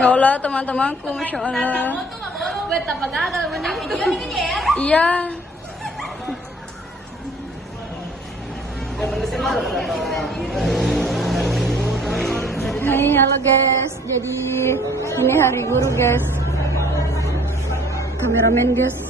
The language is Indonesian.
Ya Allah teman-temanku, masya Allah. Betapa gagal menang video ini ya. Iya. Hai, halo guys. Jadi ini hari guru guys. Kameramen guys.